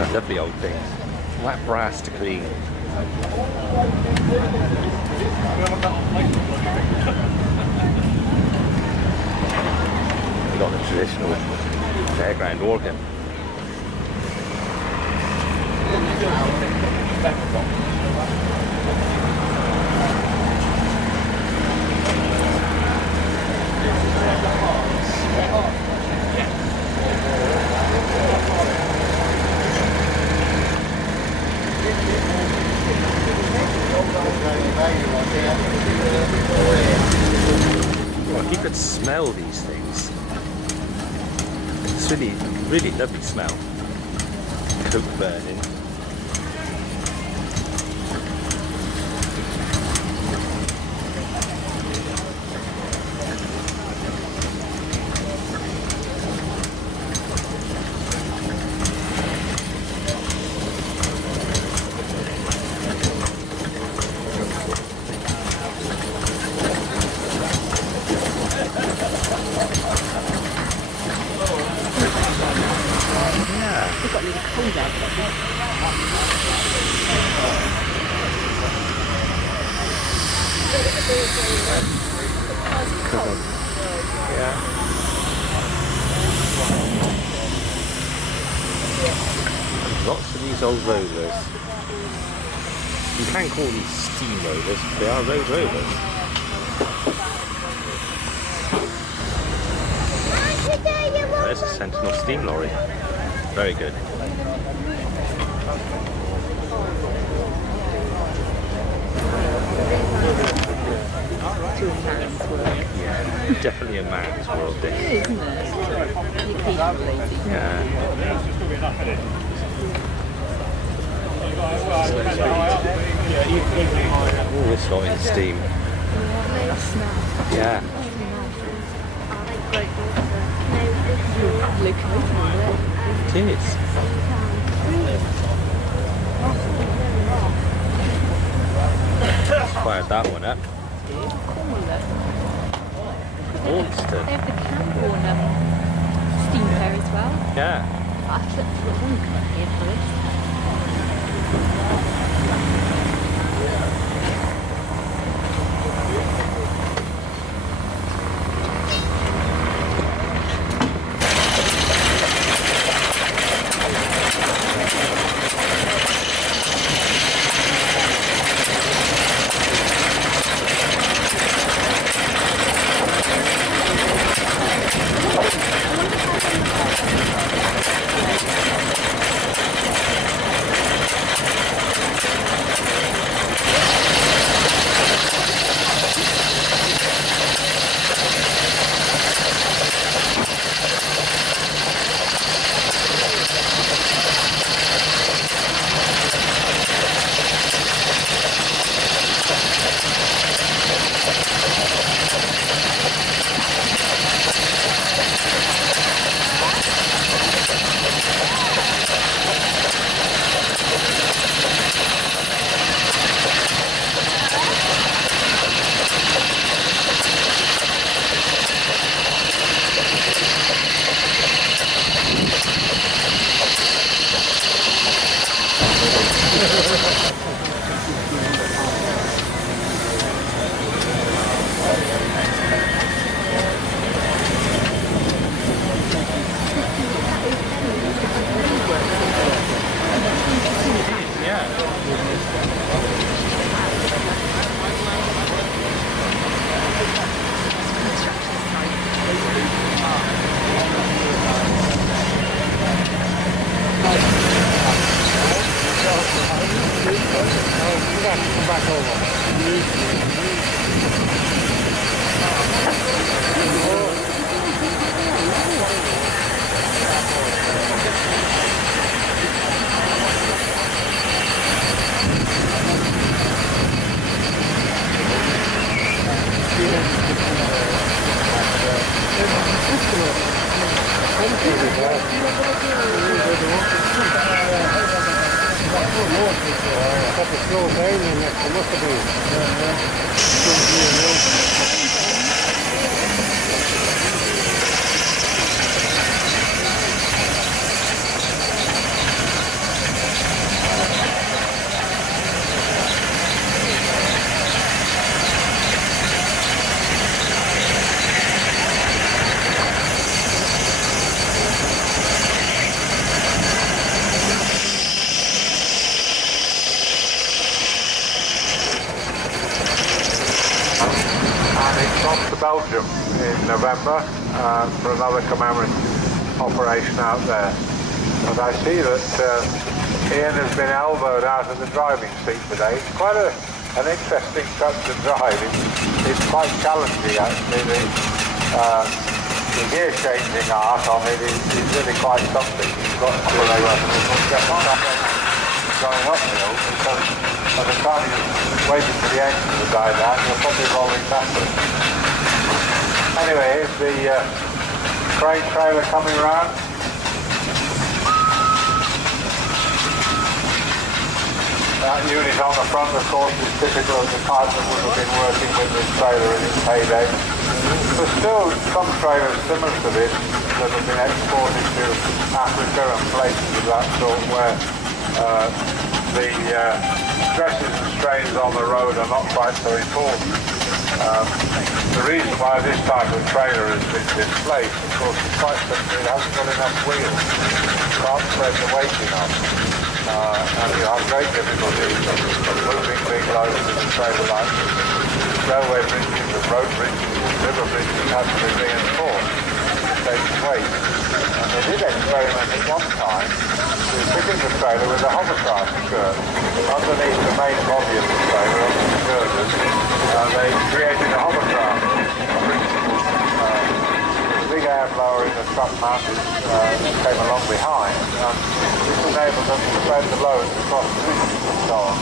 Those are lovely old things. That brass to clean. We got the traditional fairground organ. Well, you could smell these things. It's really, really lovely smell. Coke burning. We've got really cold out there. Yeah. Lots of these old rollers. You can call these steam rollers, but they are road rollers. There's a Sentinel steam lorry. Very good. Yeah, definitely a man's world this. Isn't it? You keep lazy. Yeah. Oh, this lot in steam. Yeah. It is. Fired that one up. Monster. They have the Camborne steam fair as well. Yeah. I took the one cut here for this. off to Belgium in November for another commemorative operation out there. And I see that Ian has been elbowed out of the driving seat today. It's quite an interesting truck to drive. It's quite challenging actually. The gear changing art on it is really quite something. You've got to get on going uphill, because by the time you're waiting for the engine to die down, you're probably rolling backwards. Anyway, here's the crane trailer coming around. That unit on the front, of course, is typical of the type that would have been working with this trailer in its heyday. There's still some trailers similar to this that have been exported to Africa and places of that sort where the stresses and strains on the road are not quite so important. The reason why this type of trailer has been displaced, of course, is quite simply it hasn't got enough wheels. You can't spread the weight enough. And you have great difficulties of moving big loads with a trailer like this. Railway bridges and road bridges and river bridges have to be reinforced to take weight. And they did experiment at one time with fitting the trailer with a hovercraft skirt underneath the main body of the trailer on the girders. They created a hovercraft principle. The big air blower in the truck mounted came along behind. This enabled them to spread the loads across the distance and so on.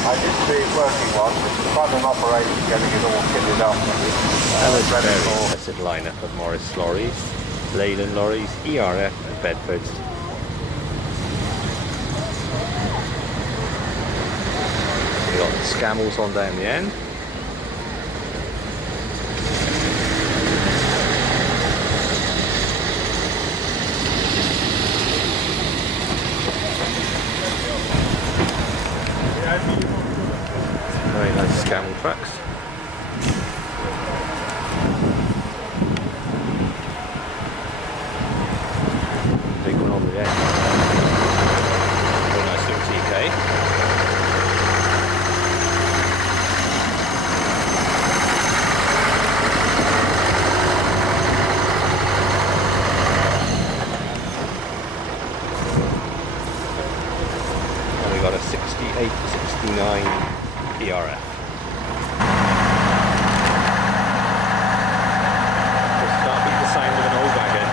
I did see it working once. It's quite an operation getting it all kitted up. And a very impressive lineup of Morris lorries, Leyland lorries, ERF and Bedfords. We got the Scammels on down the end. Very nice Scammel trucks. Big one on the end. Very nice little TK. And we got a 68, 69 ERF. Just can't beat the sound of an old wagon.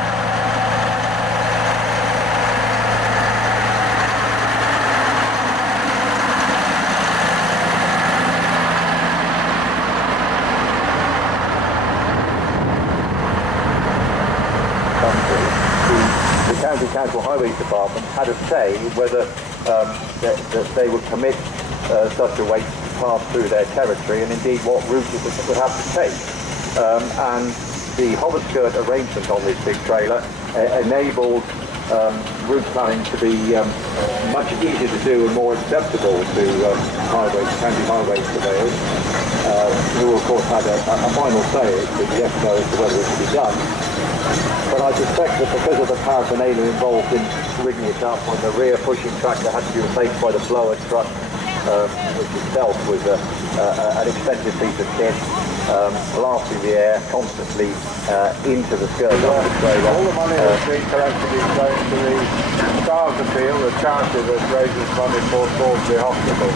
The County Council Highways Department had a say whether that they would commit such a weight to pass through their territory, and indeed what route it would have to take. And the hover skirt arrangement on this big trailer enabled route planning to be much easier to do and more acceptable to county highway surveyors, who of course had a final say with yes or no as to whether it could be done. But I suspect that because of the paraphernalia involved in rigging it up, when the rear pushing tractor had to be replaced by the blower truck, which itself was an expensive piece of kit, blasting the air constantly into the skirt of the trailer. All the money that's being collected is going to the Stars Appeal, the charity that raises money for Salisbury Hospital.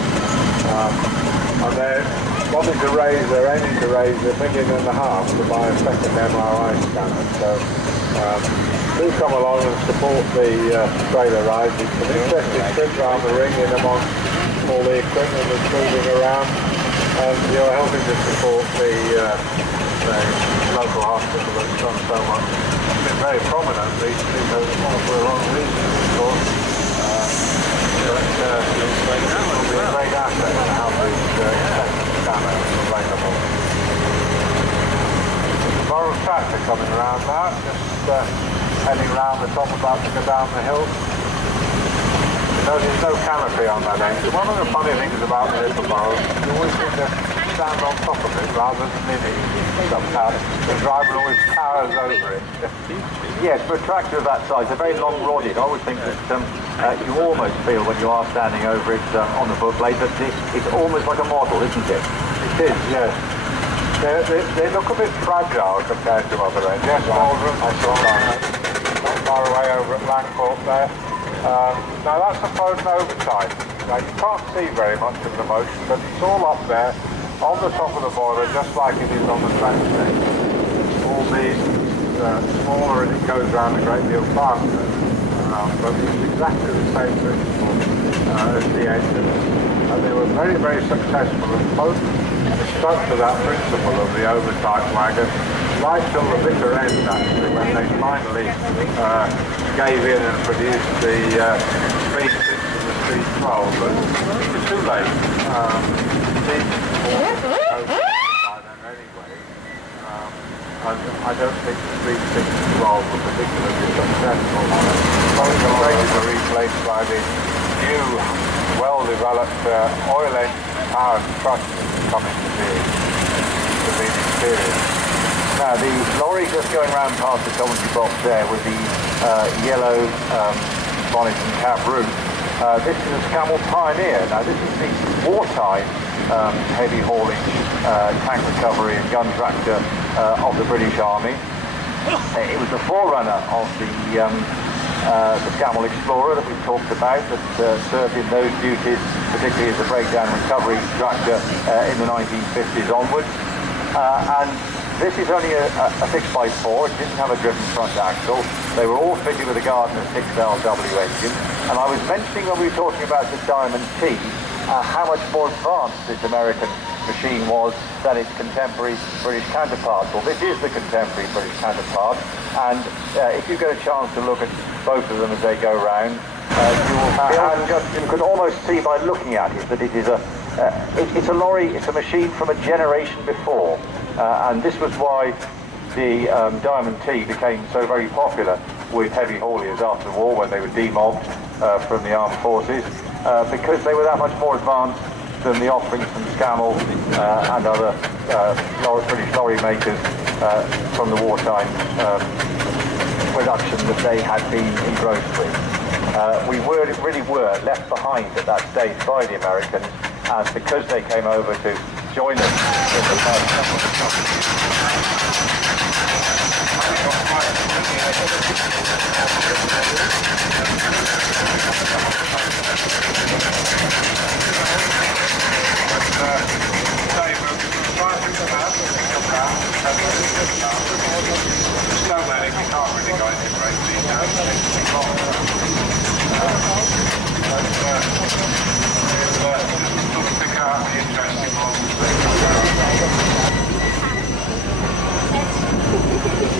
And they're wanting to raise, they're aiming to raise $1.5 million to buy a second MRI scanner. So do come along and support the trailer ride. It's an interesting trip around the ring in among all the equipment that's moving around, and you're helping to support the local hospital that's done so much. It's been very prominent recently, for a lot of reasons, of course. But it'll be a great asset to have these scanners available. The Borough tractor coming around now, just heading round the top, about to go down the hill. No, there's no canopy on that end. One of the funny things about the little Borough, you always seem to stand on top of it rather than in it. Somehow the driver always towers over it. Yes, for a tractor of that size, they're very long-rodded. I always think that you almost feel when you are standing over it on the footplate that it's almost like a model, isn't it? It is, yes. They look a bit fragile compared to other engines. Yes, Waldron, not far away over at Langport there. Now that's a Foden oversight. Now you can't see very much of the motion, but it's all up there on the top of the boiler, just like it is on the transmit. All these smaller and it goes around a great deal faster. But it's exactly the same principle as the engines. And they were very, very successful and both stuck to that principle of the oversight wagon right till the bitter end, actually, when they finally gave in and produced the Speed 6 and the Speed 12. But it was too late. Speed 4 by then anyway. And I don't think the Speed 6 and 12 were particularly successful. Both the brakes were replaced by the new, well-developed oil engine powered trucks coming to be experienced. Now the lorry just going round past the commentary box there with the yellow bonnet and cab roof. This is a Scammell Pioneer. Now this is the wartime heavy haulage tank recovery and gun tractor of the British Army. It was the forerunner of the Scammell Explorer that we've talked about, that served in those duties, particularly as a breakdown recovery tractor in the 1950s onwards. And this is only a 6x4, it didn't have a driven front axle. They were all fitted with a Gardner 6LW engine. And I was mentioning when we were talking about the Diamond T, how much more advanced this American machine was than its contemporary British counterpart. Well, this is the contemporary British counterpart, and if you get a chance to look at both of them as they go round, you can almost see by looking at it that it is it's a lorry, it's a machine from a generation before, and this was why the Diamond T became so very popular with heavy hauliers after the war when they were demobbed from the armed forces, because they were that much more advanced than the offerings from Scammell and other British lorry makers from the wartime production that they had been engrossed with. We really were left behind at that stage by the Americans, and because they came over to join us in the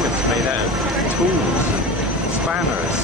It's made out of tools, spanners.